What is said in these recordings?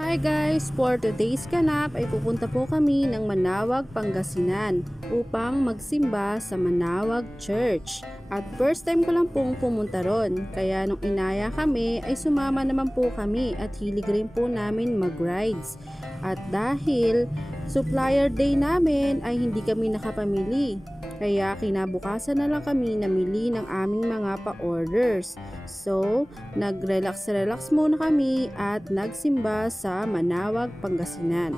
Hi guys! For today's ganap ay pupunta po kami ng Manawag, Pangasinan upang magsimba sa Manawag Church. At first time ko lang pong pumunta ron, kaya nung inaya kami ay sumama naman po kami at hilig rin po namin mag-rides. At dahil supplier day namin ay hindi kami nakapamili, kaya kinabukasan na lang kami namili ng aming mga pa-orders. So, nag-relax muna kami at nagsimba sa Manawag, Pangasinan.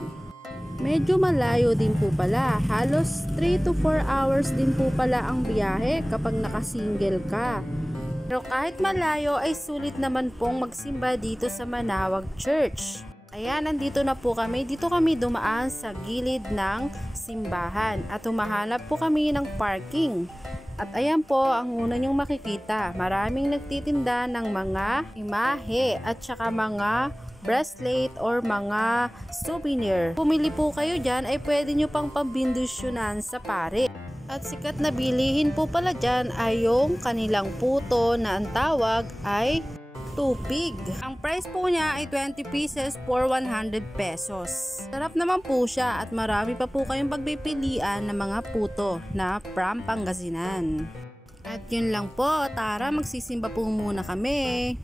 Medyo malayo din po pala, halos 3 to 4 hours din po pala ang biyahe kapag nakasingle ka. Pero kahit malayo ay sulit naman pong magsimba dito sa Manawag Church. Ayan, nandito na po kami. Dito kami dumaan sa gilid ng simbahan at humahanap po kami ng parking. At ayan po ang una nyong makikita. Maraming nagtitinda ng mga imahe at saka mga bracelet or mga souvenir. Pumili po kayo dyan ay pwede nyo pang pambindusyonan sa pare. At sikat na bilihin po pala dyan ay yung kanilang puto na ang tawag ay tupig. Ang price po niya ay 20 pieces for 100 pesos. Sarap naman po siya at marami pa po kayong pagpipilian ng mga puto na from Pangasinan. At yun lang po, tara magsisimba po muna kami.